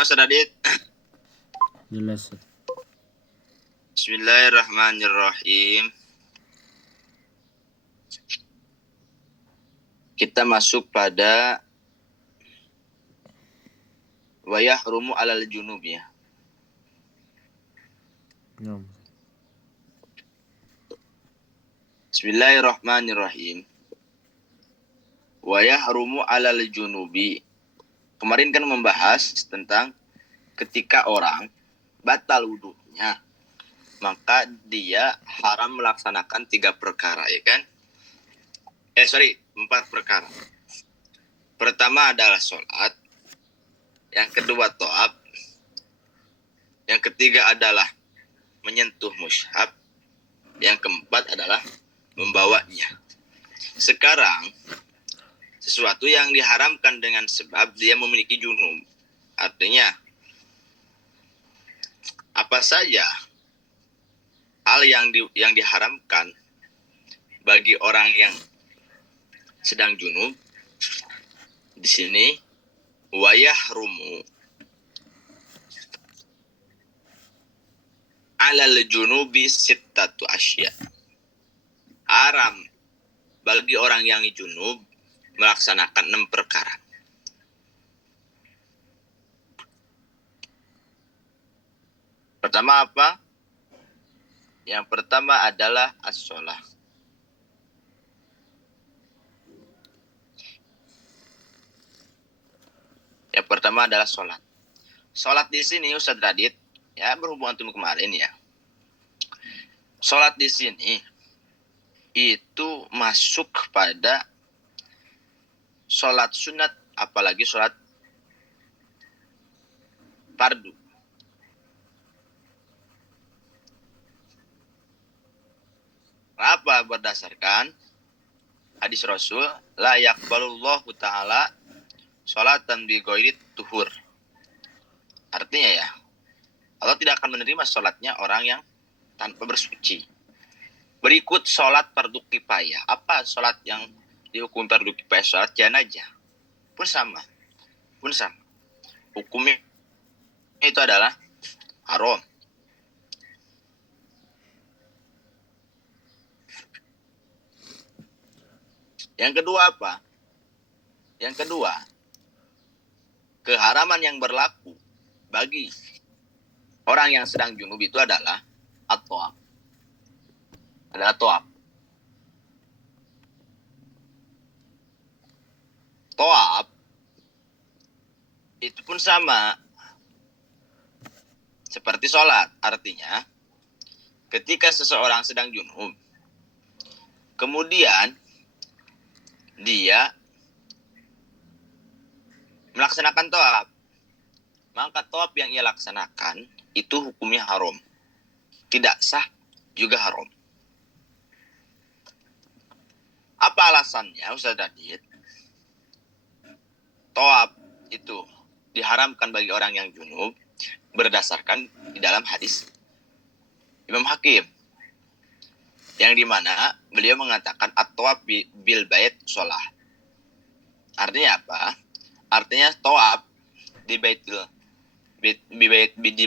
Gimana Ustaz Adit? Jelas. Bismillahirrahmanirrahim. Kita masuk pada wa yahrumu 'alal junub ya. Bismillahirrahmanirrahim. Wa yahrumu 'alal junubi. Kemarin kan membahas tentang ketika orang batal wudunya, maka dia haram melaksanakan 3 perkara, ya kan? 4 perkara. Pertama adalah sholat, yang kedua toab, yang ketiga adalah menyentuh mushaf, yang keempat adalah membawanya. Sekarang, sesuatu yang diharamkan dengan sebab dia memiliki junub. Artinya, apa saja hal yang diharamkan bagi orang yang sedang junub, di sini wa yahrumu 'alal junubi sittatu asya. Haram bagi orang yang junub melaksanakan 6 perkara. Pertama apa? Yang pertama adalah as-shalah. Yang pertama adalah sholat. Sholat di sini Ustaz Radit, ya berhubungan dengan kemarin ya. Sholat di sini itu masuk pada sholat sunat, apalagi sholat fardu. Apa? Berdasarkan hadis Rasul, la yaqbalullahu ta'ala sholatan bi ghairi tuhur. Artinya ya, Allah tidak akan menerima sholatnya orang yang tanpa bersuci. Berikut sholat fardu kifayah. Apa sholat yang dihukum fardu kifayah? Sholat jenazah pun sama. Hukumnya itu adalah haram. Yang kedua apa? Yang kedua, keharaman yang berlaku bagi orang yang sedang junub itu adalah at-thawab. Adalah thawab. Thawab itu pun sama seperti sholat. Artinya, ketika seseorang sedang junub, kemudian dia melaksanakan thawab, maka thawab yang ia laksanakan itu hukumnya haram. Tidak sah, juga haram. Apa alasannya Ustaz Radit? Thawab itu diharamkan bagi orang yang junub berdasarkan di dalam hadis Imam Hakim, yang dimana beliau mengatakan at-thawab bil bait sholah. Artinya apa? Artinya thawab di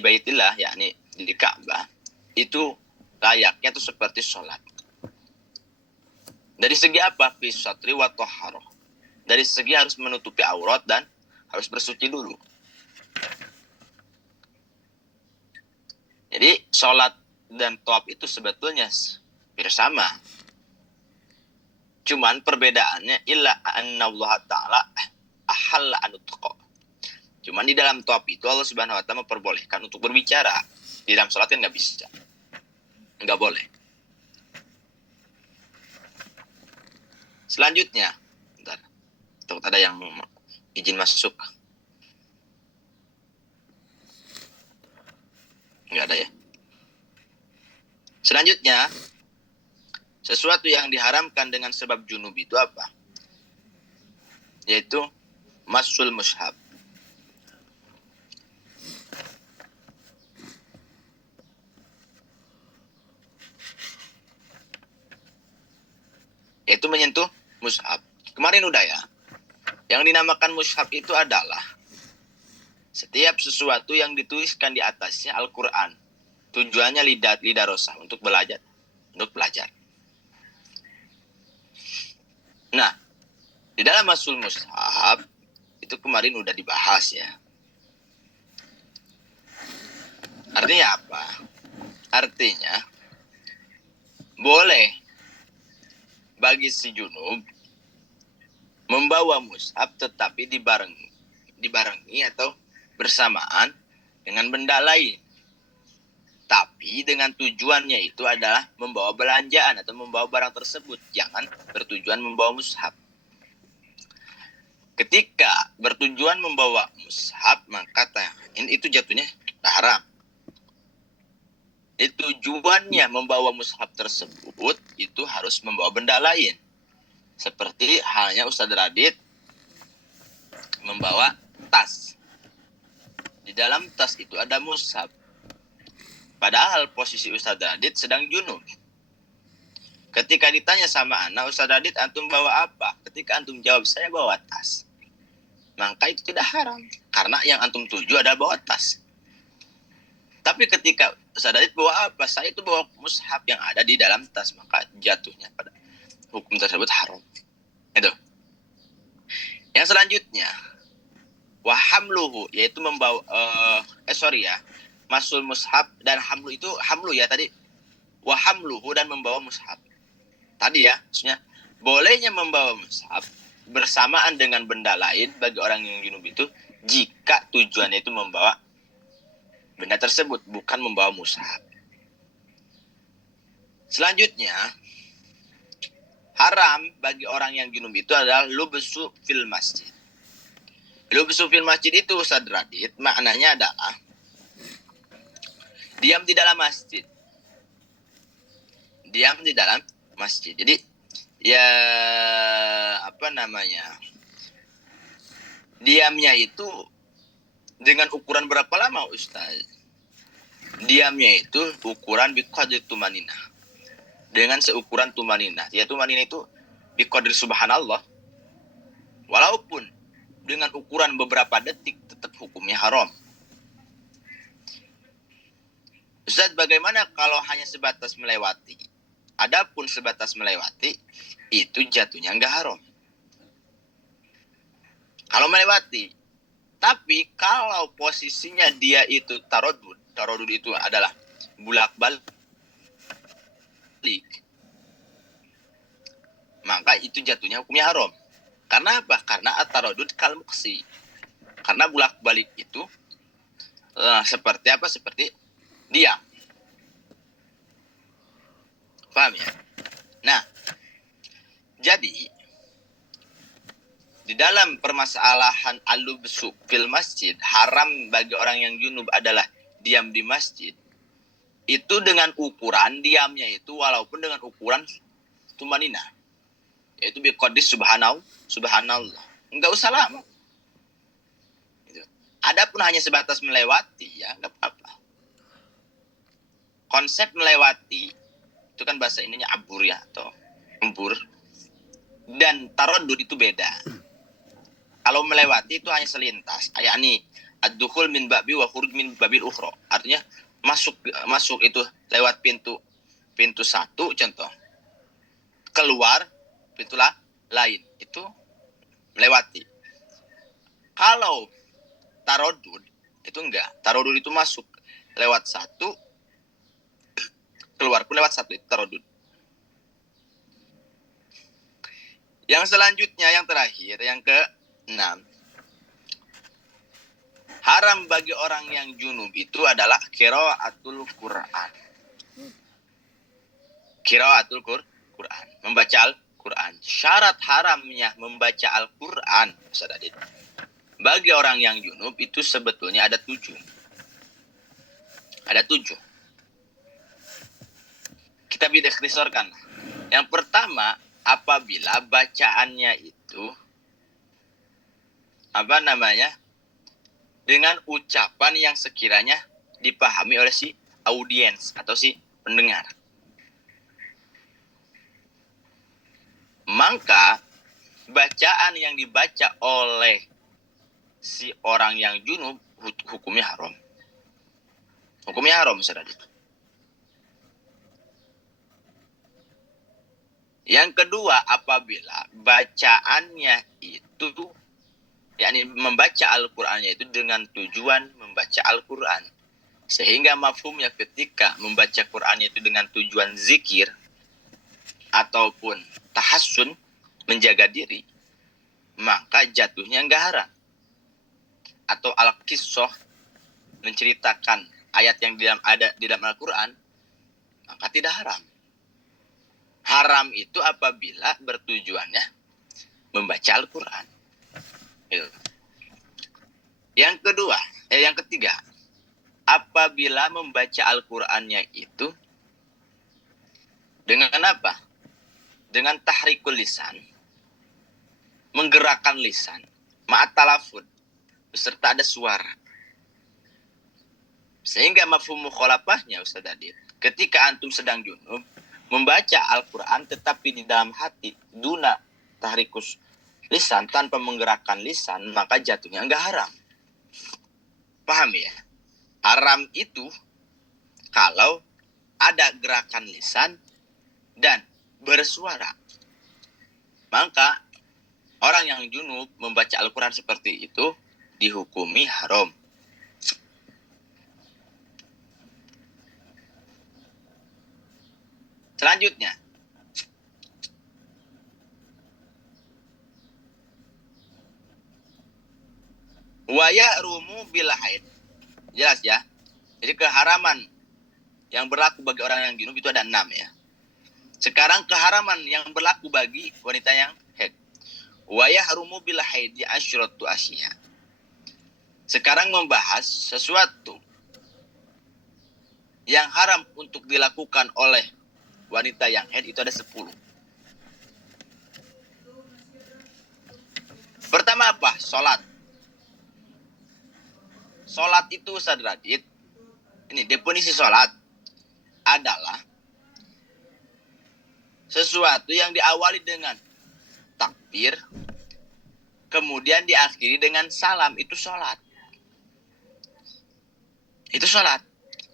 baitillah, yakni di Ka'bah, itu layaknya itu seperti sholat. Dari segi apa? Fi satri wa taharah. Dari segi harus menutupi aurat dan harus bersuci dulu. Jadi sholat dan thawab itu sebetulnya bersama. Cuman perbedaannya illa anna Allah Ta'ala ahalla anutqa. Cuman di dalam thawab itu Allah Subhanahu wa taala memperbolehkan untuk berbicara. Di dalam sholat kan nggak bisa. Nggak boleh. Selanjutnya, bentar. Takut ada yang izin masuk. Nggak ada ya. Selanjutnya, sesuatu yang diharamkan dengan sebab junub itu apa? Yaitu masul mushaf. Yaitu menyentuh mushaf. Kemarin udah ya. Yang dinamakan mushaf itu adalah Setiap sesuatu yang dituliskan di atasnya Al-Quran. Tujuannya lidah rosah untuk belajar. Nah, di dalam masul mushaf itu kemarin udah dibahas ya. Artinya apa? Artinya boleh bagi si junub membawa mushaf tetapi dibarengi atau bersamaan dengan benda lain. Tapi dengan tujuannya itu adalah membawa belanjaan atau membawa barang tersebut. Jangan bertujuan membawa mushaf. Ketika bertujuan membawa mushaf, maka itu jatuhnya haram. Tujuannya membawa mushaf tersebut itu harus membawa benda lain. Seperti halnya Ustaz Radit membawa tas. Di dalam tas itu ada mushaf. Padahal posisi Ustaz Radit sedang junub. Ketika ditanya sama anak, Ustaz Radit, antum bawa apa? Ketika antum jawab, saya bawa tas. Maka itu tidak haram. Karena yang antum tuju adalah bawa tas. Tapi ketika Ustaz Radit bawa apa? Saya itu bawa mushaf yang ada di dalam tas. Maka jatuhnya pada hukum tersebut haram. Itu. Yang selanjutnya, wahamluhu, yaitu membawa masul mushaf dan hamlu ya tadi. Wahamluhu dan membawa mushaf. Tadi ya, maksudnya bolehnya membawa mushaf bersamaan dengan benda lain bagi orang yang junub itu jika tujuannya itu membawa benda tersebut, bukan membawa mushaf. Selanjutnya, haram bagi orang yang junub itu adalah lubsu fil masjid. Lubsu fil masjid itu Ustaz Radit maknanya adalah diam di dalam masjid. Diam di dalam masjid. Jadi ya diamnya itu dengan ukuran berapa lama Ustaz? Diamnya itu ukuran biqadri tumaninah. Dengan seukuran tumaninah. Ya tumaninah itu biqadri subhanallah. Walaupun dengan ukuran beberapa detik tetap hukumnya haram. Ustaz, bagaimana kalau hanya sebatas melewati? Adapun sebatas melewati, itu jatuhnya enggak haram. Kalau melewati. Tapi kalau posisinya dia itu tarodud itu adalah bulak-balik, maka itu jatuhnya hukumnya haram. Karena apa? Karena at-tarodud kal-muqsi. Karena bulak-balik itu seperti apa? Seperti diam. Paham ya? Nah, jadi di dalam permasalahan al-lubsu fil masjid, haram bagi orang yang junub adalah diam di masjid. Itu dengan ukuran diamnya itu walaupun dengan ukuran tumaninah. Yaitu biqadis subhanallah. Enggak usah lama. Adapun hanya sebatas melewati, ya enggak apa-apa. Konsep melewati itu kan bahasa ininya abur ya atau embur. Dan tarodud itu beda. Kalau melewati itu hanya selintas. Yakni ad-dukhul min babi wa khuruj min babil ukhra. Artinya masuk itu lewat pintu satu contoh. Keluar pintu lain. Itu melewati. Kalau tarodud itu enggak. Tarodud itu masuk lewat satu, keluar pun lewat satu, itu tarodud. Yang selanjutnya, yang terakhir, yang ke-6. Haram bagi orang yang junub itu adalah qiraatul Quran. Qiraatul Quran, membaca Al-Quran. Syarat haramnya membaca Al-Quran, bagi orang yang junub itu sebetulnya ada 7. Ada 7. Kita didefinisikan. Yang pertama, apabila bacaannya itu dengan ucapan yang sekiranya dipahami oleh si audiens atau si pendengar. Maka bacaan yang dibaca oleh si orang yang junub hukumnya haram. Hukumnya haram, Ustaz Adit. Yang kedua, apabila bacaannya itu, yakni membaca Al-Qur'annya itu dengan tujuan membaca Al-Qur'an. Sehingga mafhumnya ketika membaca Qur'annya itu dengan tujuan zikir ataupun tahassun, menjaga diri, maka jatuhnya enggak haram. Atau al-qissah, menceritakan ayat yang ada di dalam Al-Qur'an, maka tidak haram. Haram itu apabila bertujuannya membaca Al-Qur'an. Yang ketiga, apabila membaca Al-Qur'annya itu dengan apa? Dengan tahrikul lisan, menggerakkan lisan, ma'at talafud, beserta ada suara. Sehingga mafhum mukhalafahnya, Ustaz Adit, ketika antum sedang junub, membaca Al-Quran tetapi di dalam hati, duna tahrikus lisan, tanpa menggerakkan lisan, maka jatuhnya enggak haram. Paham ya? Haram itu kalau ada gerakan lisan dan bersuara. Maka orang yang junub membaca Al-Quran seperti itu dihukumi haram. Selanjutnya, wa ya'rumu bil haid. Jelas ya? Jadi keharaman yang berlaku bagi orang yang junub itu ada 6 ya. Sekarang keharaman yang berlaku bagi wanita yang haid. Wa ya'rumu bil haid asyratu asya. Sekarang membahas sesuatu yang haram untuk dilakukan oleh wanita yang haid itu ada 10. Pertama apa? Sholat. Sholat itu, Ustaz Radit, ini definisi sholat adalah sesuatu yang diawali dengan takbir, kemudian diakhiri dengan salam, itu sholat. Itu sholat.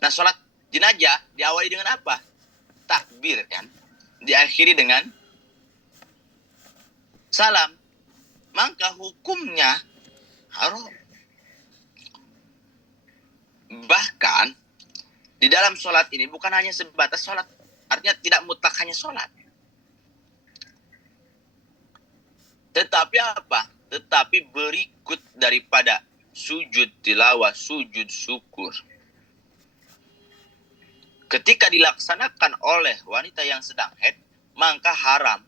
Nah, sholat jenazah diawali dengan apa? Takbir kan? Diakhiri dengan salam. Maka hukumnya haram. Bahkan di dalam sholat ini bukan hanya sebatas sholat, artinya tidak mutlak hanya sholat. Tetapi apa? Tetapi berikut daripada sujud tilawah, sujud syukur, ketika dilaksanakan oleh wanita yang sedang haid, maka haram.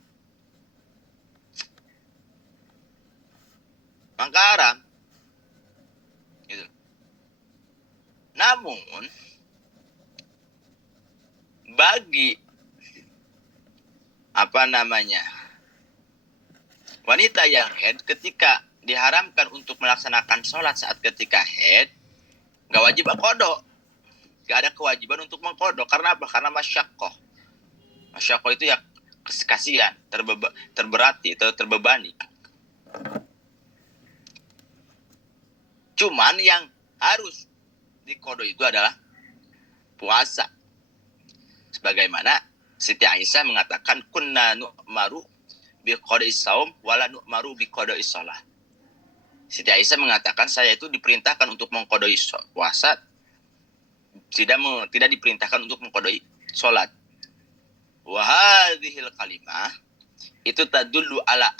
Maka haram. Gitu. Namun, bagi wanita yang haid, ketika diharamkan untuk melaksanakan sholat saat ketika haid, gak wajib qada. Gak ada kewajiban untuk mengqada. Karena apa? Karena masyaqqah. Masyaqqah itu ya kasihan, terberati atau terbebani. Cuman yang harus diqada itu adalah puasa. Sebagaimana Siti Aisyah mengatakan, kunna nu'maru biqada'is saum wala nu'maru biqada'is shalah. Siti Aisyah mengatakan, saya itu diperintahkan untuk mengqadai puasa, tidak diperintahkan untuk mengqadai salat. Wa hadhil kalimah itu tadullu ala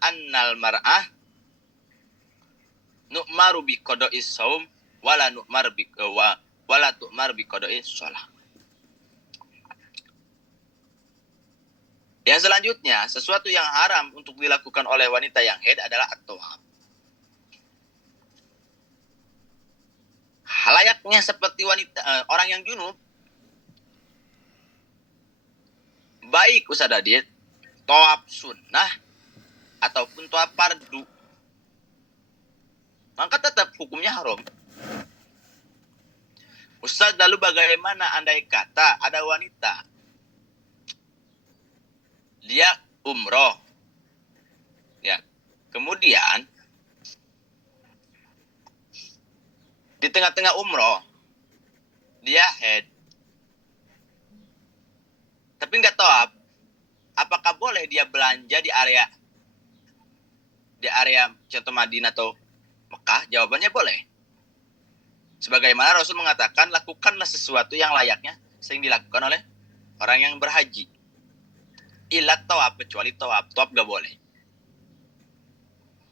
annal mar'ah nu'maru biqada'is saum wala nu'mar wala tu'mar biqada'is shalah. Yang selanjutnya, sesuatu yang haram untuk dilakukan oleh wanita yang haid adalah at-tawaf. Layaknya seperti orang yang junub, baik Ustaz Adit, tawaf sunnah ataupun tawaf fardu, maka tetap hukumnya haram. Ustaz, lalu bagaimana andai kata ada wanita dia umroh, ya, kemudian di tengah-tengah umroh dia head tapi nggak tawaf, apakah boleh dia belanja di area contoh Madinah atau Mekah? Jawabannya boleh. Sebagaimana Rasul mengatakan, lakukanlah sesuatu yang layaknya sering dilakukan oleh orang yang berhaji. Ilat tawaf, kecuali tawaf nggak boleh.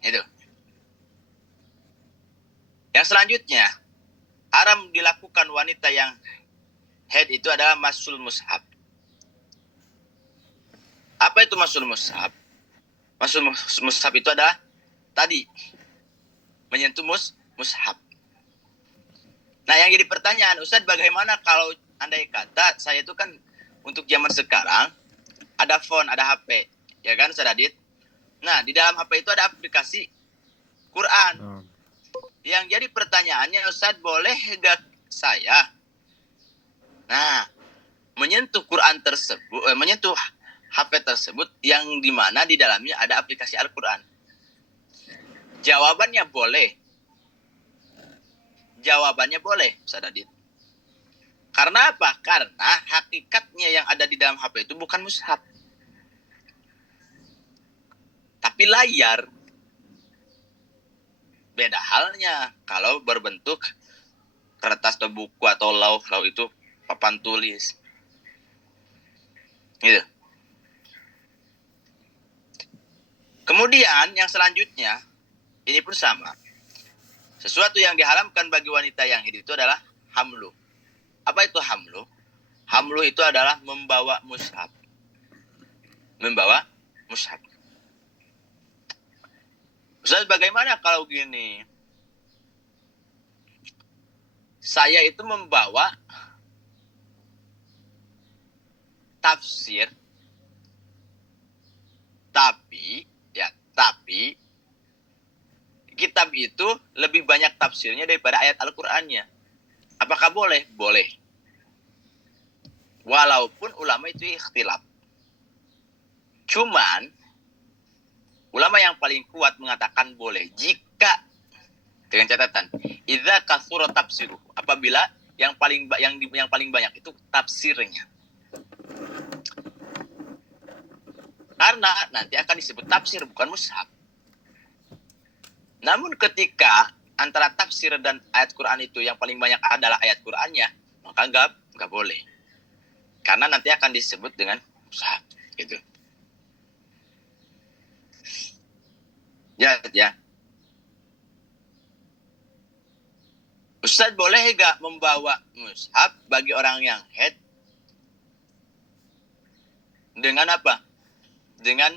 Itu. Yang selanjutnya, haram dilakukan wanita yang haid itu adalah masul mushaf. Apa itu masul mushaf? Masul mushaf itu adalah tadi menyentuh mushaf. Nah, yang jadi pertanyaan, Ustadz, bagaimana kalau andai kata saya itu kan untuk zaman sekarang ada phone, ada HP, ya kan, Ustadz Adit? Nah, di dalam HP itu ada aplikasi Quran. Yang jadi pertanyaannya, Ustadz, boleh gak saya menyentuh Quran tersebut, menyentuh HP tersebut yang dimana di dalamnya ada aplikasi Al-Quran? Jawabannya boleh. Jawabannya boleh, Ustadz Adit. Karena apa? Karena hakikatnya yang ada di dalam HP itu bukan mushaf, tapi layar. Beda halnya kalau berbentuk kertas atau buku atau lauh itu papan tulis. Gitu. Kemudian yang selanjutnya, ini pun sama. Sesuatu yang diharamkan bagi wanita yang haid itu adalah hamlu. Apa itu hamlu? Hamlu itu adalah membawa mushaf. Membawa mushaf. Ustaz, bagaimana kalau gini? Saya itu membawa tafsir, tapi kitab itu lebih banyak tafsirnya daripada ayat Al-Qur'annya. Apakah boleh? Boleh. Walaupun ulama itu ikhtilaf. Cuman ulama yang paling kuat mengatakan boleh jika dengan catatan idza katsura tafsiru, apabila yang paling banyak itu tafsirnya. Karena nanti akan disebut tafsir, bukan mushaf. Namun ketika antara tafsir dan ayat Quran itu yang paling banyak adalah ayat Qurannya, maka enggak boleh. Karena nanti akan disebut dengan mushaf, gitu. Ya. Ustaz, boleh enggak membawa mushaf bagi orang yang haid? Dengan apa? Dengan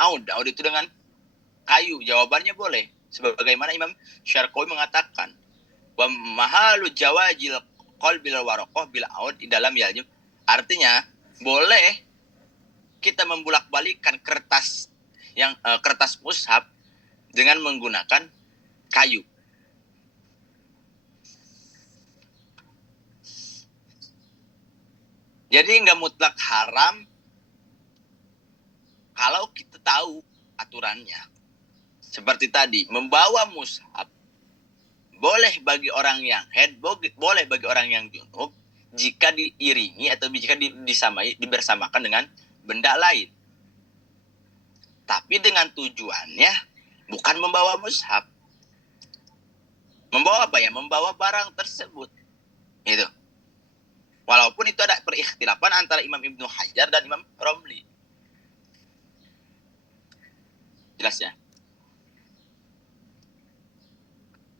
aud. Aud itu dengan kayu. Jawabannya boleh. Sebagaimana Imam Syarqawi mengatakan, wa mahalu jawajil qalbil waraqah bil aud di dalam yaljum. Artinya, boleh kita membulak-balikan kertas mushaf dengan menggunakan kayu. Jadi nggak mutlak haram kalau kita tahu aturannya. Seperti tadi, membawa mushaf boleh bagi orang yang haid, boleh bagi orang yang junub jika diiringi atau jika dibersamakan dengan benda lain. Tapi dengan tujuannya bukan membawa mushaf. Membawa apa ya? Membawa barang tersebut. Itu. Walaupun itu ada perikhtilafan antara Imam Ibnu Hajar dan Imam Romli. Jelas ya?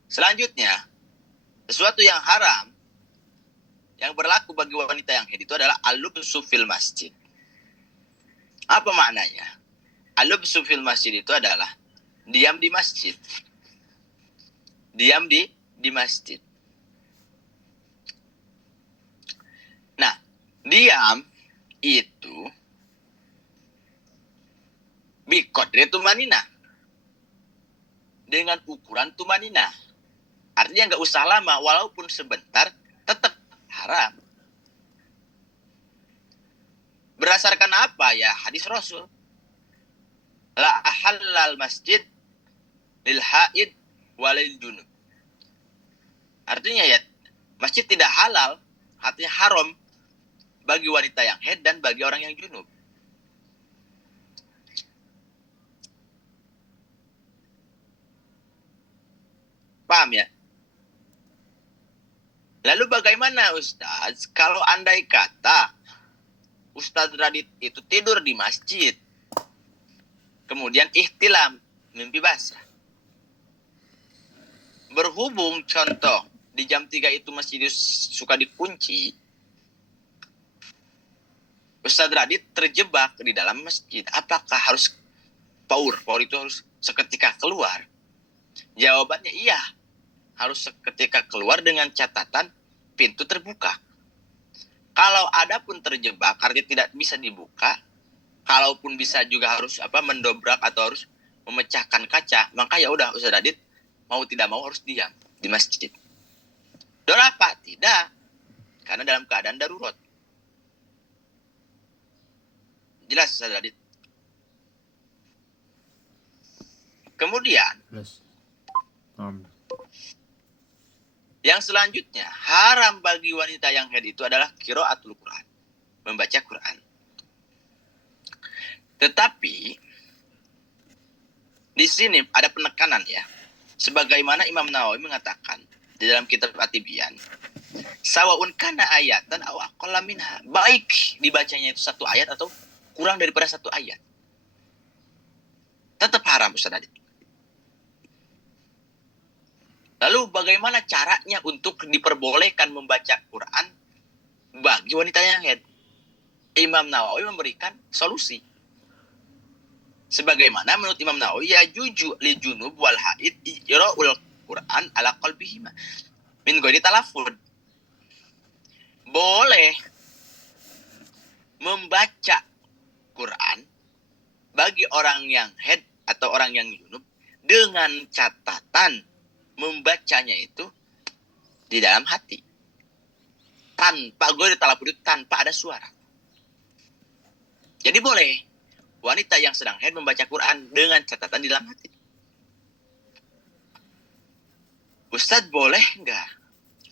Selanjutnya, sesuatu yang haram yang berlaku bagi wanita yang haid itu adalah al-lubsu fil masjid. Apa maknanya? Al-lubsu fil masjid itu adalah diam di masjid. Diam di masjid. Nah, diam itu biqadri tumanina. Dengan ukuran tumanina. Artinya nggak usah lama, walaupun sebentar, tetap haram. Berdasarkan apa ya? Hadis Rasul. La ahallal masjid lil haid walil junub. Artinya ya, masjid tidak halal, artinya haram bagi wanita yang haid dan bagi orang yang junub. Paham ya? Lalu bagaimana Ustaz kalau andai kata Ustaz Radit itu tidur di masjid, kemudian ihtilam, mimpi basah. Berhubung contoh di jam 3 itu masjid suka dikunci, Ustaz Radit terjebak di dalam masjid. Apakah harus paur itu harus seketika keluar? Jawabannya iya, harus seketika keluar dengan catatan pintu terbuka. Kalau ada pun terjebak, artinya tidak bisa dibuka, kalaupun bisa juga harus mendobrak atau harus memecahkan kaca, maka ya udah Ustaz Radit mau tidak mau harus diam di masjid. Doa apa? Tidak, karena dalam keadaan darurat. Jelas Ustaz Radit. Kemudian yang selanjutnya, haram bagi wanita yang haid itu adalah qiraatul Quran, membaca Quran. Tetapi di sini ada penekanan ya. Sebagaimana Imam Nawawi mengatakan di dalam kitab At-Tibyan, sawaun kana ayatan aw aqalla minha. Baik dibacanya itu satu ayat atau kurang daripada satu ayat. Tetap haram Ustaz Adit. Lalu bagaimana caranya untuk diperbolehkan membaca Quran bagi wanita yang haid? Imam Nawawi memberikan solusi. Sebagaimana menurut Imam Nawawi, ya juju li junub wal haid iqra'ul Quran ala qalbihima min ghairi talaffuz. Boleh membaca Quran bagi orang yang haid atau orang yang junub dengan catatan membacanya itu di dalam hati. Tanpa ghairi talaffuz, tanpa ada suara. Jadi boleh wanita yang sedang haid membaca Quran dengan catatan di dalam hati. Ustadz, boleh nggak?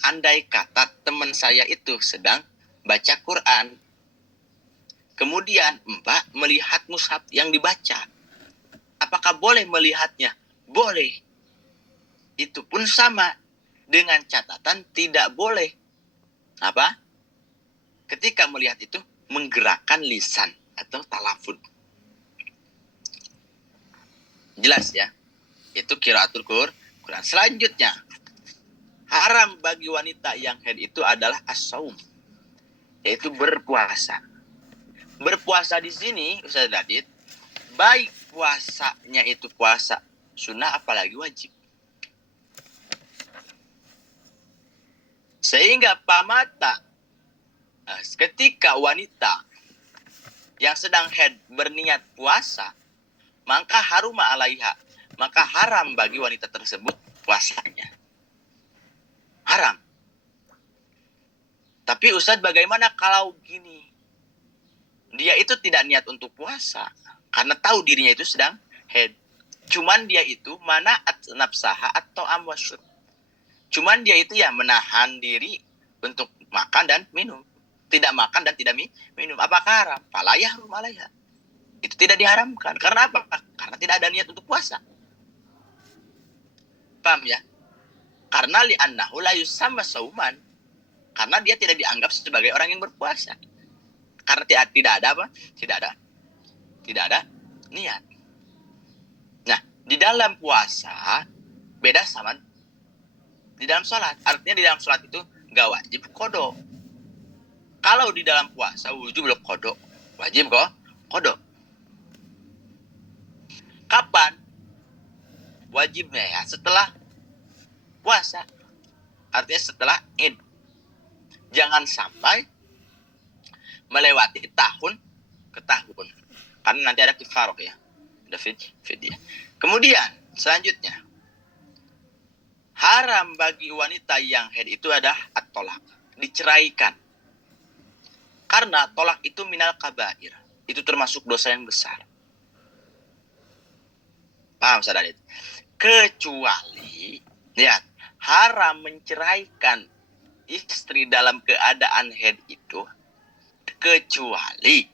Andai kata teman saya itu sedang baca Quran, kemudian Mbak melihat mushaf yang dibaca, apakah boleh melihatnya? Boleh. Itu pun sama dengan catatan tidak boleh ketika melihat itu menggerakkan lisan atau talafud. Jelas ya? Itu qiraatul Quran. Selanjutnya, haram bagi wanita yang haid itu adalah as-saum, yaitu berpuasa. Berpuasa di sini Ustaz Radit, baik puasanya itu puasa sunnah apalagi wajib. Sehingga pamata ketika wanita yang sedang haid berniat puasa, maka haruma alaiha, maka haram bagi wanita tersebut puasanya. Haram. Tapi Ustadz, bagaimana kalau gini? Dia itu tidak niat untuk puasa karena tahu dirinya itu sedang haid. Cuman dia itu mana'at nafsaha atau amwasyur. Cuman dia itu ya menahan diri untuk makan dan minum. Tidak makan dan tidak minum. Apakah haram? Fala yahrum alaiha. Itu tidak diharamkan. Karena apa? Karena tidak ada niat untuk puasa. Paham ya? Karena li'annahu la yusamma sauman. Karena dia tidak dianggap sebagai orang yang berpuasa. Karena tidak ada apa? Tidak ada niat. Nah, di dalam puasa beda sama di dalam sholat. Artinya di dalam sholat itu gak wajib qodho. Kalau di dalam puasa wujub qodho, wajib qodho. Kapan wajibnya ya? Setelah puasa. Artinya setelah Id. Jangan sampai melewati tahun ke tahun. Karena nanti ada kifarah ya. Ada fidyah. Kemudian selanjutnya, haram bagi wanita yang haid itu adalah at-tolak, diceraikan. Karena tolak itu minal kabair. Itu termasuk dosa yang besar. Paham Ustaz Adit? Kecuali lihat, haram menceraikan istri dalam keadaan haid itu kecuali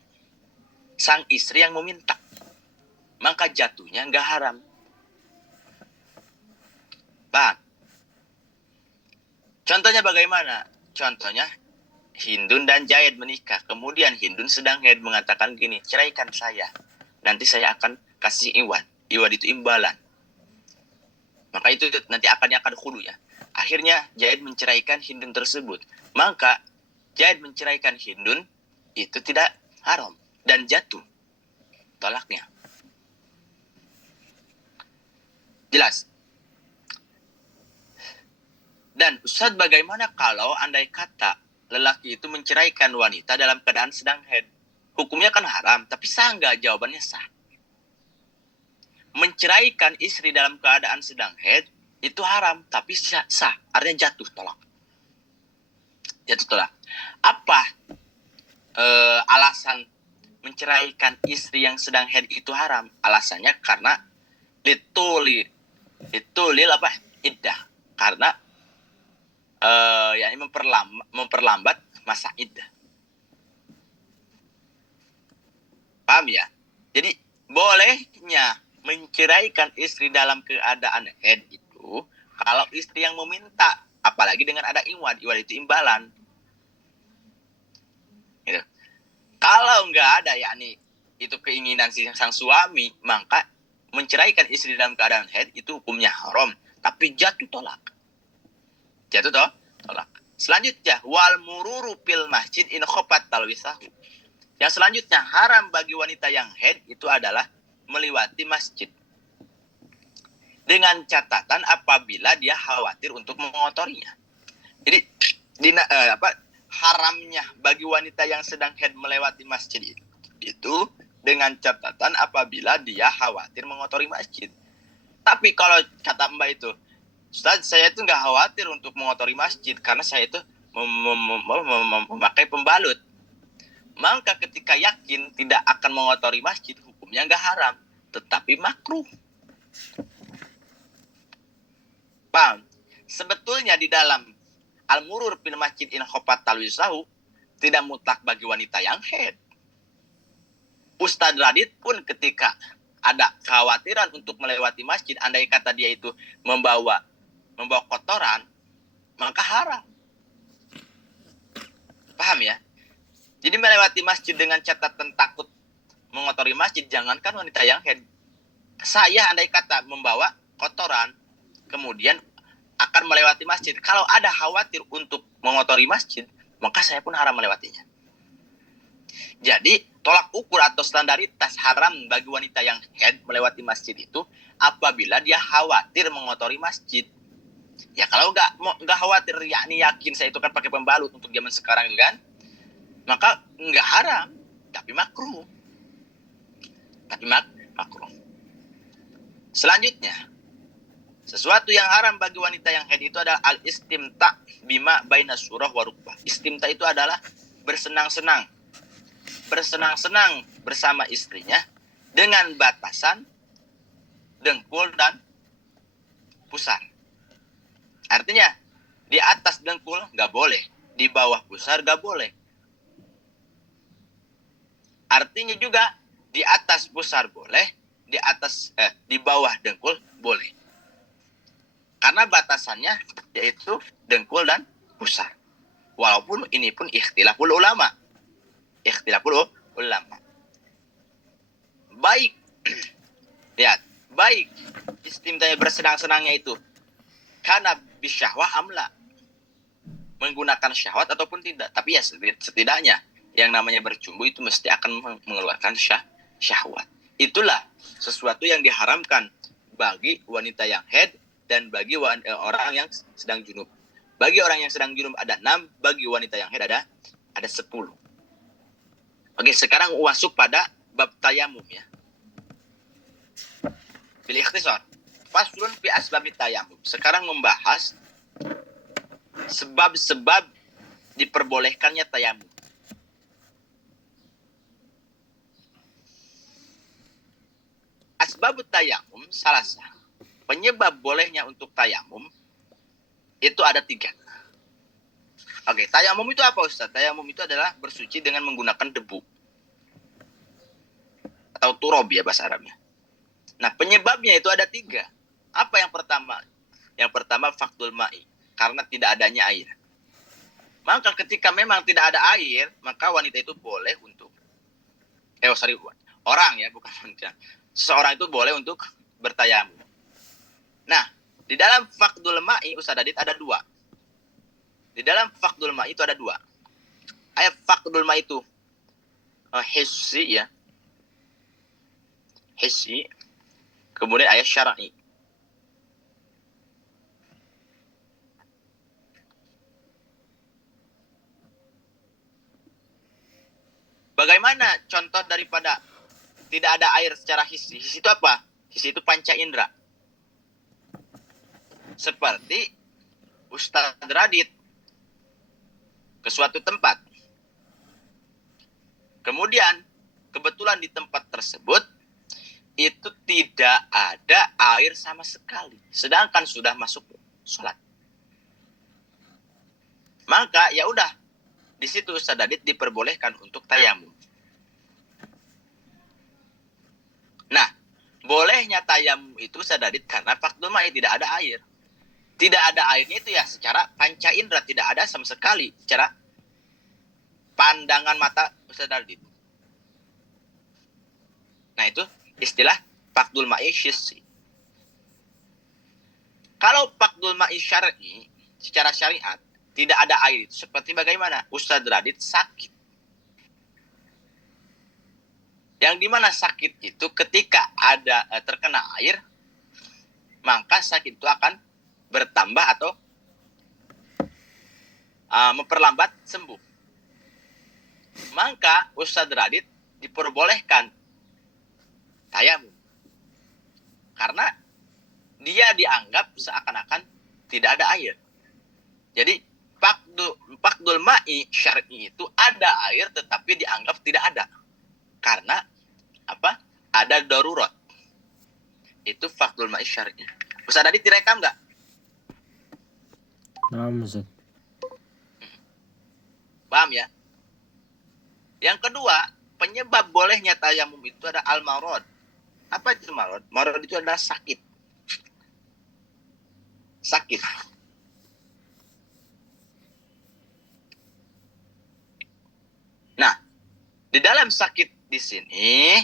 sang istri yang meminta. Maka jatuhnya nggak haram. Paham? Contohnya bagaimana? Contohnya Hindun dan Zaid menikah. Kemudian Hindun sedang haid mengatakan gini, ceraikan saya. Nanti saya akan kasih iwad. Iwad itu imbalan. Maka itu nanti akan khulu ya. Akhirnya Zaid menceraikan Hindun tersebut. Maka Zaid menceraikan Hindun itu tidak haram. Dan jatuh talaknya. Jelas? Dan Ustaz, bagaimana kalau andai kata lelaki itu menceraikan wanita dalam keadaan sedang haid? Hukumnya kan haram, tapi sah nggak? Jawabannya sah. Menceraikan istri dalam keadaan sedang haid itu haram, tapi sah. Artinya jatuh tolak. Jatuh tolak. Apa alasan menceraikan istri yang sedang haid itu haram? Alasannya karena litulil apa? Iddah. Karena yakni memperlambat masa iddah. Paham ya? Jadi bolehnya menceraikan istri dalam keadaan haid itu kalau istri yang meminta, apalagi dengan ada iwad. Iwad itu imbalan. Gitu. Kalau nggak ada yakni itu keinginan sang suami, maka menceraikan istri dalam keadaan haid itu hukumnya haram, tapi jatuh tolak. Jatuh tolak. Selanjutnya, wal mururu fil masjid in khofat talwisahu. Yang selanjutnya, haram bagi wanita yang haid itu adalah melewati masjid. Dengan catatan apabila dia khawatir untuk mengotorinya. Jadi haramnya bagi wanita yang sedang haid melewati masjid itu dengan catatan apabila dia khawatir mengotori masjid. Tapi kalau kata Mbak itu, Ustaz, saya itu nggak khawatir untuk mengotori masjid karena saya itu memakai pembalut. Maka ketika yakin tidak akan mengotori masjid, hukumnya nggak haram, tetapi makruh. Paham? Sebetulnya di dalam al-murur fil masjid in khofat talwisahu tidak mutlak bagi wanita yang haid. Ustadz Radit pun ketika ada kekhawatiran untuk melewati masjid, andai kata dia itu membawa kotoran, maka haram. Paham ya? Jadi melewati masjid dengan catatan takut mengotori masjid, jangankan wanita yang haid. Saya andai kata membawa kotoran, kemudian akan melewati masjid. Kalau ada khawatir untuk mengotori masjid, maka saya pun haram melewatinya. Jadi tolak ukur atau standaritas haram bagi wanita yang haid melewati masjid itu apabila dia khawatir mengotori masjid. Ya kalau nggak khawatir, yakni yakin saya itu kan pakai pembalut untuk zaman sekarang kan, maka nggak haram, tapi makruh. Makruh. Selanjutnya, sesuatu yang haram bagi wanita yang haid itu adalah al-istimta bima baina surah wa rukbah. Istimta itu adalah bersenang-senang bersama istrinya dengan batasan dengkul dan pusar. Artinya di atas dengkul nggak boleh, di bawah pusar nggak boleh. Artinya juga di atas pusar boleh, di bawah dengkul boleh. Karena batasannya yaitu dengkul dan pusar. Walaupun ini pun ikhtilaful ulama. Baik. Lihat, baik istimtanya bersenang-senangnya itu karena bisyahwah amla, menggunakan syahwat ataupun tidak. Tapi ya setidaknya yang namanya bercumbu itu mesti akan mengeluarkan syahwat. Itulah sesuatu yang diharamkan bagi wanita yang haid dan bagi orang yang sedang junub. Bagi orang yang sedang junub ada 6, bagi wanita yang haid ada 10. Oke, sekarang masuk pada bab tayamum ya. Pilih ikhtisar. Faslun fi asbabit tayamum. Sekarang membahas sebab-sebab diperbolehkannya tayamum. Asbabut tayamum, salah satu penyebab bolehnya untuk tayamum itu ada 3. Oke, tayamum itu apa Ustaz? Tayamum itu adalah bersuci dengan menggunakan debu. Atau turob ya bahasa Arabnya. Nah, penyebabnya itu ada 3. Apa yang pertama? Yang pertama faktul ma'i, karena tidak adanya air. Maka ketika memang tidak ada air, maka wanita itu boleh untuk orang ya, bukan wanita. Seseorang itu boleh untuk bertayamum. Nah, di dalam fakdul ma'i Ustaz Adit ada 2. Di dalam fakdul ma'i itu ada 2. Ayat fakdul ma'i itu hissi ya. Hissi. Kemudian ayat syar'i. Bagaimana contoh daripada tidak ada air secara hissi? Hissi itu apa? Hissi itu panca indera. Seperti Ustaz Radit ke suatu tempat. Kemudian kebetulan di tempat tersebut itu tidak ada air sama sekali. Sedangkan sudah masuk sholat. Maka ya udah, di situ Ustaz Radit diperbolehkan untuk tayamum. Nah, bolehnya tayamum itu Ustaz Radit karena faktul ma'i tidak ada air. Tidak ada airnya itu ya secara panca indera tidak ada sama sekali secara pandangan mata Ustaz Radit. Nah, itu istilah fakdul ma'i hissi. Kalau fakdul ma'i syar'i secara syariat tidak ada air itu seperti bagaimana? Ustaz Radit sakit. Yang dimana sakit itu ketika ada terkena air, maka sakit itu akan bertambah atau memperlambat sembuh. Maka Ustaz Radit diperbolehkan tayamum. Karena dia dianggap seakan-akan tidak ada air. Jadi fakdul ma'i syar'i itu ada air tetapi dianggap tidak ada. Karena apa? Ada darurat. Itu fakdul ma'i syar'i. Ustaz Radit direkam nggak? Nah, Ustaz. Paham ya? Yang kedua, penyebab bolehnya tayamum itu ada al-marad. Apa itu marad? Marad itu adalah sakit. Sakit. Nah, di dalam sakit di sini,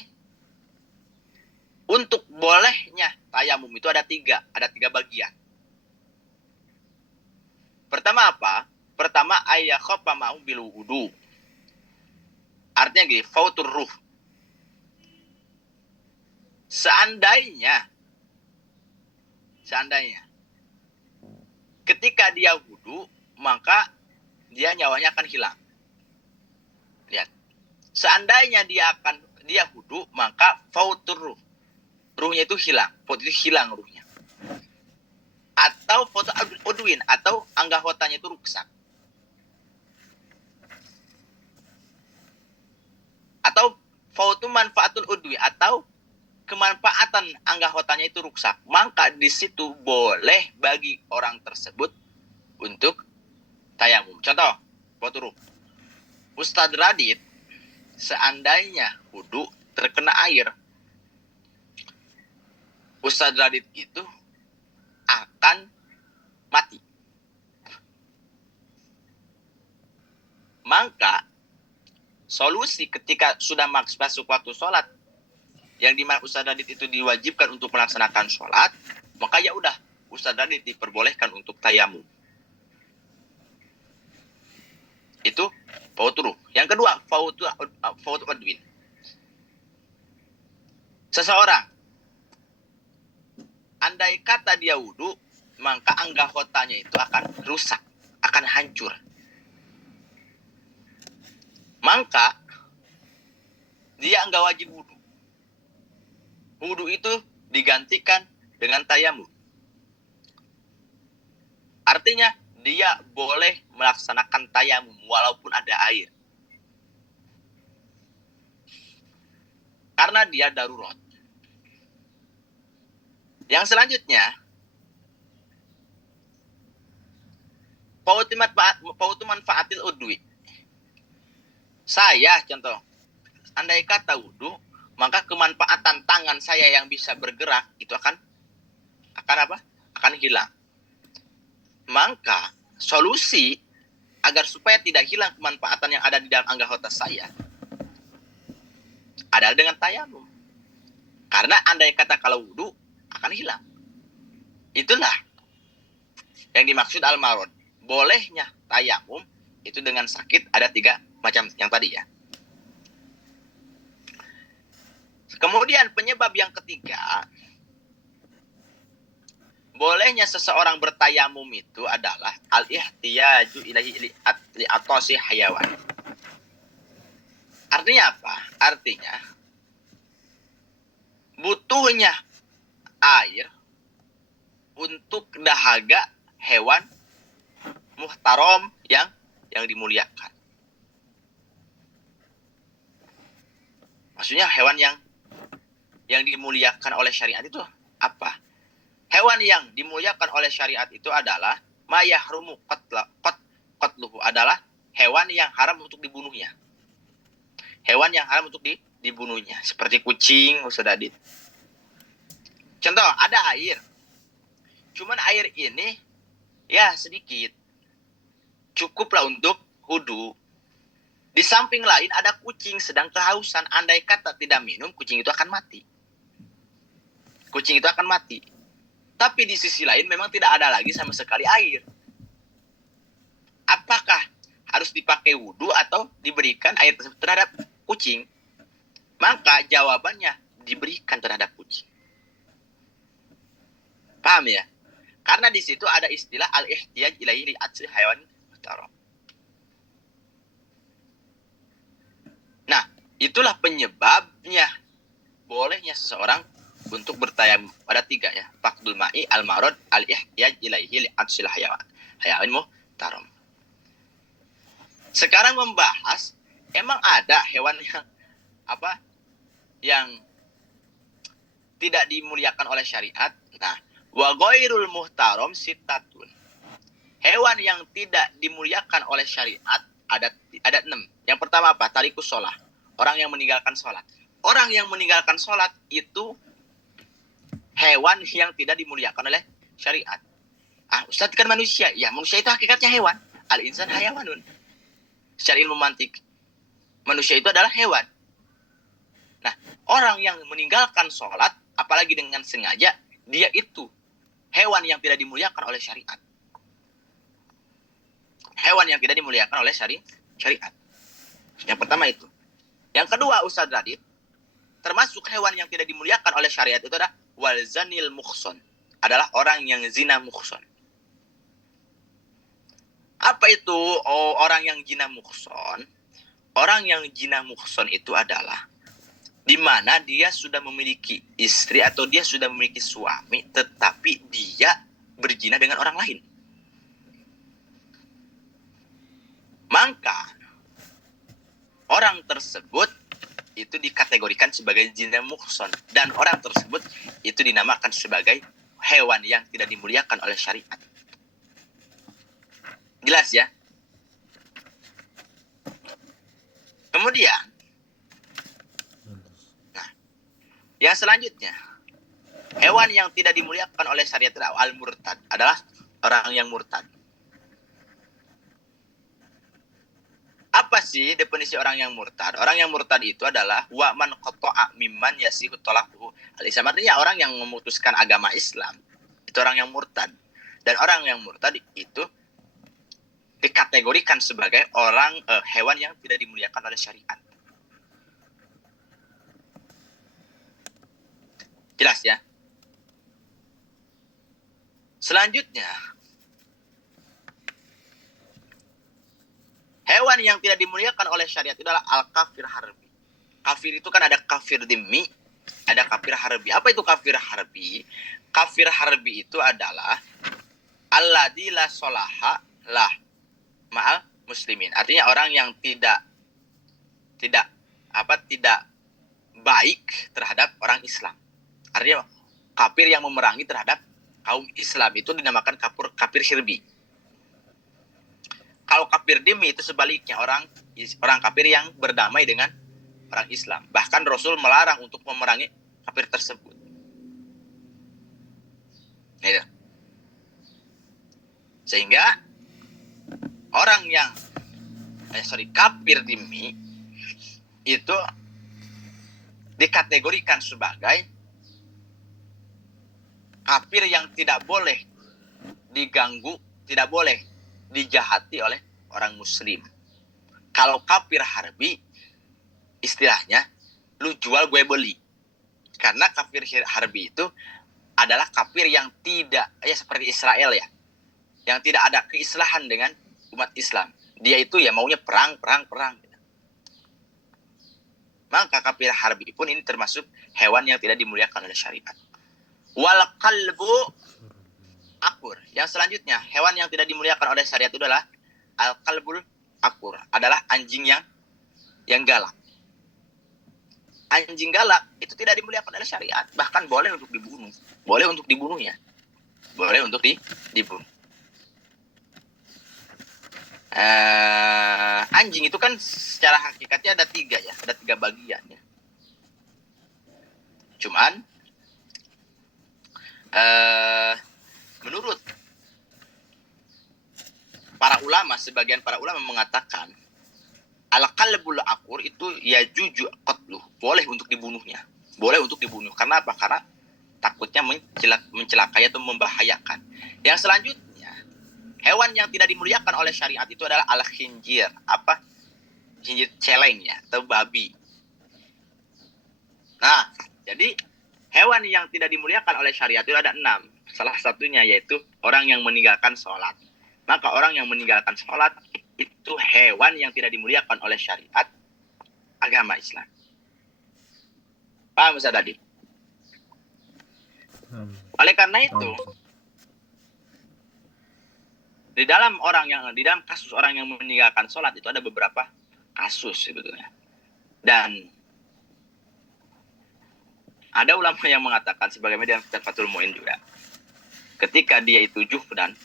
untuk bolehnya tayamum itu ada 3. Ada 3 bagian. Pertama apa? Pertama ayyakhafa ma'u bil wudu. Artinya gini, fautur ruh. Seandainya ketika dia wudu, maka dia nyawanya akan hilang. Lihat. Seandainya dia wudu, maka fautur ruh. Ruhnya itu hilang. Faut itu hilang ruhnya. Atau foto udwin atau anggotanya itu rusak. Atau fautu manfaatul udwi atau kemanfaatan anggotanya itu rusak. Maka di situ boleh bagi orang tersebut untuk tayamum. Contoh, foto ruh. Ustaz Radit seandainya wudu terkena air, Ustaz Radit itu akan mati. Maka solusi ketika sudah masuk waktu sholat, yang dimana Ustaz Radit itu diwajibkan untuk melaksanakan sholat, maka ya udah Ustaz Radit diperbolehkan untuk tayamum. Itu fautu. Yang kedua, fautu adwin. Seseorang, andai kata dia wudu, maka anggotanya itu akan rusak, akan hancur. Maka dia enggak wajib wudu. Wudu itu digantikan dengan tayamum. Artinya dia boleh melaksanakan tayamum walaupun ada air. Karena dia darurat. Yang selanjutnya, Pautu manfaatil udwi. Saya contoh, andai kata wudu, maka kemanfaatan tangan saya yang bisa bergerak itu akan apa? Akan hilang. Maka solusi agar supaya tidak hilang kemanfaatan yang ada di dalam anggota saya adalah dengan tayamum. Karena andai kata kalau wudu akan hilang. Itulah yang dimaksud al-marad. Bolehnya tayamum itu dengan sakit ada 3 macam yang tadi ya. Kemudian penyebab yang ketiga, bolehnya seseorang bertayamum itu adalah al-ihtiyaju ilaihi li atasi hayawan. Artinya apa? Artinya butuhnya air untuk dahaga hewan muhtaram yang dimuliakan. Maksudnya hewan yang dimuliakan oleh syariat itu apa? Hewan yang dimuliakan oleh syariat itu adalah mayahrumu qatluhu, adalah hewan yang haram untuk dibunuhnya. Hewan yang haram untuk dibunuhnya. Seperti kucing, Ustaz Adit. Contoh, ada air. Cuman air ini ya sedikit. Cukuplah untuk wudu. Di samping lain ada kucing sedang kehausan. Andai kata tidak minum, kucing itu akan mati. Kucing itu akan mati. Tapi di sisi lain memang tidak ada lagi sama sekali air. Apakah harus dipakai wudu atau diberikan air tersebut terhadap kucing? Maka jawabannya diberikan terhadap kucing. Paham ya? Karena di situ ada istilah al-ihtiyaj ilaihi li atsi hayawan muhtaram. Nah, itulah penyebabnya bolehnya seseorang untuk bertayamum. Ada 3 ya. Faqdul ma'i, al-marad, al-ihtiyaj ilaihi li atsi hayawan. Hayawan muhtaram. Sekarang membahas, emang ada hewan yang tidak dimuliakan oleh syariat? Nah, wa ghairul muhtaram sittatun. Hewan yang tidak dimuliakan oleh syariat ada 6. Yang pertama apa? Tarikus sholah. Orang yang meninggalkan sholat. Orang yang meninggalkan sholat itu hewan yang tidak dimuliakan oleh syariat. Ustaz kan manusia. Ya, manusia itu hakikatnya hewan. Al-insan hayawanun. Secara ilmu mantik, manusia itu adalah hewan. Nah, orang yang meninggalkan sholat, apalagi dengan sengaja, dia itu hewan yang tidak dimuliakan oleh syariat. Hewan yang tidak dimuliakan oleh syariat. Yang pertama itu. Yang kedua, Ustaz Radit, termasuk hewan yang tidak dimuliakan oleh syariat itu adalah walzanil mukhson. Adalah orang yang zina mukhson. Apa itu orang yang zina mukhson? Orang yang zina mukhson itu adalah di mana dia sudah memiliki istri atau dia sudah memiliki suami, tetapi dia berzina dengan orang lain. Maka orang tersebut itu dikategorikan sebagai zina mukhson, dan orang tersebut itu dinamakan sebagai hewan yang tidak dimuliakan oleh syariat. Jelas ya? Kemudian, yang selanjutnya, hewan yang tidak dimuliakan oleh syariat al-murtad adalah orang yang murtad. Apa sih definisi orang yang murtad? Orang yang murtad itu adalah wa man qata'a mimman yasihu talaquhu al-Islam. Artinya orang yang memutuskan agama Islam itu orang yang murtad. Dan orang yang murtad itu dikategorikan sebagai orang hewan yang tidak dimuliakan oleh syariat. Jelas ya? Selanjutnya, hewan yang tidak dimuliakan oleh syariat itu adalah al-kafir harbi. Kafir itu kan ada kafir dhimmi, ada kafir harbi. Apa itu kafir harbi? Kafir harbi itu adalah alladzi la sholaha lah ma'al muslimin. Artinya orang yang tidak baik terhadap orang Islam. Artinya kafir yang memerangi terhadap kaum Islam itu dinamakan kafir hirbi. Kalau kafir dhimmi itu sebaliknya, orang kafir yang berdamai dengan orang Islam. Bahkan Rasul melarang untuk memerangi kafir tersebut. Gitu. Sehingga orang yang kafir dhimmi itu dikategorikan sebagai kafir yang tidak boleh diganggu, tidak boleh dijahati oleh orang muslim. Kalau kafir harbi, istilahnya lu jual gue beli. Karena kafir harbi itu adalah kafir yang tidak, ya seperti Israel ya, yang tidak ada keislahan dengan umat Islam. Dia itu ya maunya perang. Maka kafir harbi pun ini termasuk hewan yang tidak dimuliakan oleh syariat. Wal qalbu akur. Yang selanjutnya, hewan yang tidak dimuliakan oleh syariat itu adalah al qalbul akur, adalah anjing yang galak. Anjing galak itu tidak dimuliakan oleh syariat, bahkan boleh untuk dibunuh. Boleh untuk dibunuhnya. Boleh untuk dibunuh. Anjing itu kan secara hakikatnya ada 3 ya, ada 3 bagian ya. Cuman menurut para ulama, sebagian para ulama mengatakan al-qalbul akur itu ya juju qatluh, boleh untuk dibunuhnya. Boleh untuk dibunuh. Karena apa? Karena takutnya mencelakai atau membahayakan. Yang selanjutnya, hewan yang tidak dimuliakan oleh syariat itu adalah al-khinjir. Apa? Khinjir celeng ya, atau babi. Nah, jadi hewan yang tidak dimuliakan oleh syariat itu ada 6. Salah satunya yaitu orang yang meninggalkan sholat. Maka orang yang meninggalkan sholat itu hewan yang tidak dimuliakan oleh syariat agama Islam. Paham Ustaz tadi? Oleh karena itu, di dalam kasus orang yang meninggalkan sholat itu ada beberapa kasus sebetulnya. Dan ada ulama yang mengatakan, sebagaimana dalam kitab Fathul Mu'in juga, ketika dia itu juhdan,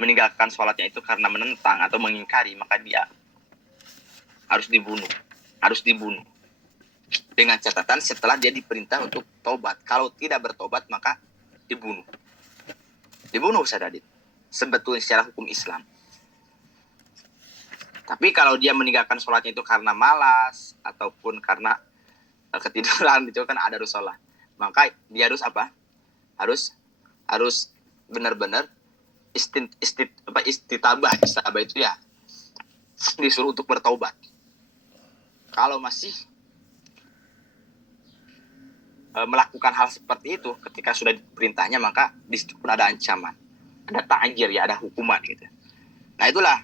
meninggalkan sholatnya itu karena menentang atau mengingkari, maka dia harus dibunuh. Dengan catatan setelah dia diperintah untuk taubat. Kalau tidak bertobat, maka dibunuh. Dibunuh, Ustaz Adit. Sebetulnya secara hukum Islam. Tapi kalau dia meninggalkan sholatnya itu karena malas, ataupun karena ketiduran, itu kan ada sholat. Maka dia harus apa? Harus benar-benar istitabah itu ya, disuruh untuk bertaubat. Kalau masih melakukan hal seperti itu ketika sudah diperintahnya, maka di situ pun ada ancaman, ada ta'jir ya, ada hukuman gitu. Nah itulah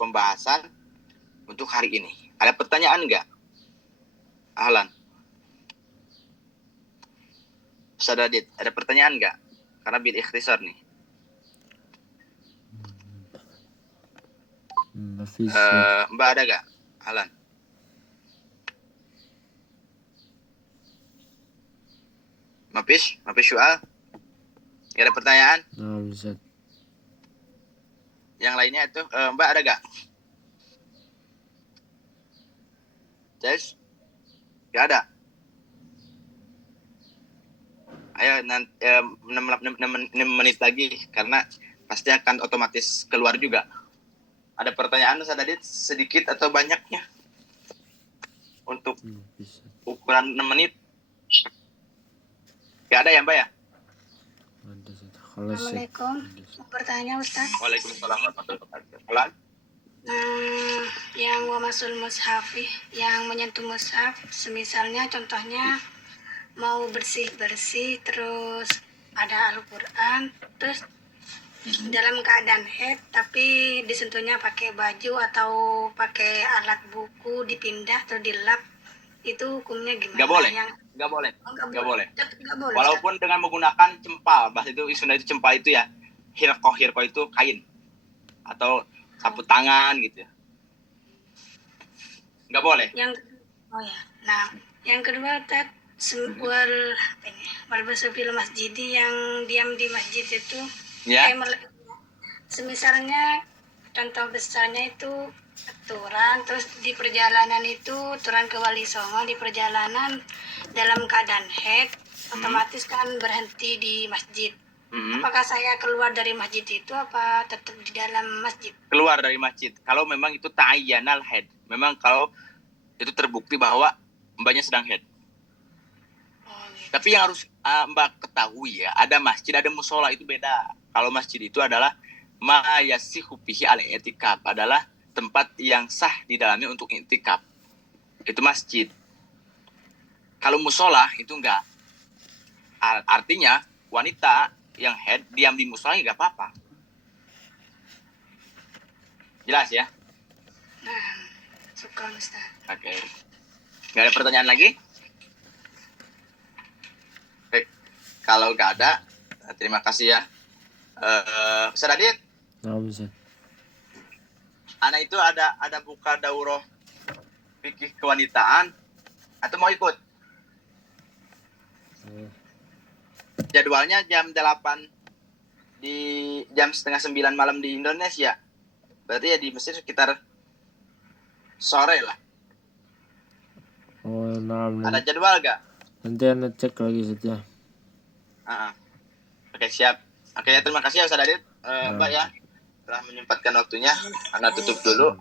pembahasan untuk hari ini. Ada pertanyaan enggak? Ahlan. Ustaz Adit, ada pertanyaan enggak? Karena bil ikhtisar nih. Mbak ada gak? Alan. Mapis soal. Gak ada pertanyaan? Bisa. Yang lainnya itu, Mbak ada gak? Jess? Gak ada? Ayo nanti 6 menit lagi, karena pasti akan otomatis keluar juga. Ada pertanyaan Ustaz Adit sedikit atau banyaknya? Untuk ukuran 6 menit. Gak ada ya Mbak ya? Assalamualaikum. Pertanyaan Ustaz. Waalaikumsalam warahmatullahi wabarakatuh. Yang wamasul mushafi, yang menyentuh mushaf, semisalnya contohnya mau bersih-bersih, terus ada Al-Quran, terus dalam keadaan head, tapi disentuhnya pakai baju atau pakai alat buku, dipindah atau dilap, itu hukumnya gimana? Gak boleh. Gak boleh. Walaupun dengan menggunakan cempal, bahasa itu istilah itu cempal itu ya, hirqoh itu kain atau sapu tangan gitu ya. Gak boleh. Nah, yang kedua wal basufil masjidi, yang diam di masjid itu, ya. Semisalnya contoh besarnya itu aturan, terus di perjalanan itu aturan ke Wali Songo di perjalanan dalam keadaan head, otomatis kan berhenti di masjid. Apakah saya keluar dari masjid itu apa tetap di dalam masjid? Keluar dari masjid. Kalau memang itu ta'ayyanal head. Memang kalau itu terbukti bahwa mbaknya sedang head. Oh, gitu. Tapi yang harus mbak ketahui ya, ada masjid, ada musola, itu beda. Kalau masjid itu adalah ma yasihu bihi al-i'tikaf, adalah tempat yang sah di dalamnya untuk i'tikaf. Itu masjid. Kalau musola itu enggak. Artinya wanita yang head diam di musola enggak apa-apa. Jelas ya? Nah, syukron Ustaz. Oke. Nggak ada pertanyaan lagi? Oke. Kalau nggak ada, terima kasih ya. Ustaz Adit, Nah, Ustaz. Ana itu ada buka daurah fikih kewanitaan atau mau ikut? Jadwalnya jam 8 di jam setengah 9 malam di Indonesia. Berarti ya di Mesir sekitar sore lah. Oh, nah, Ada jadwal nggak? nanti anda cek lagi saja. Oke, siap. Oke, ya, terima kasih ya Ustaz Adit. Mbak ya telah menyempatkan waktunya. Anda tutup dulu.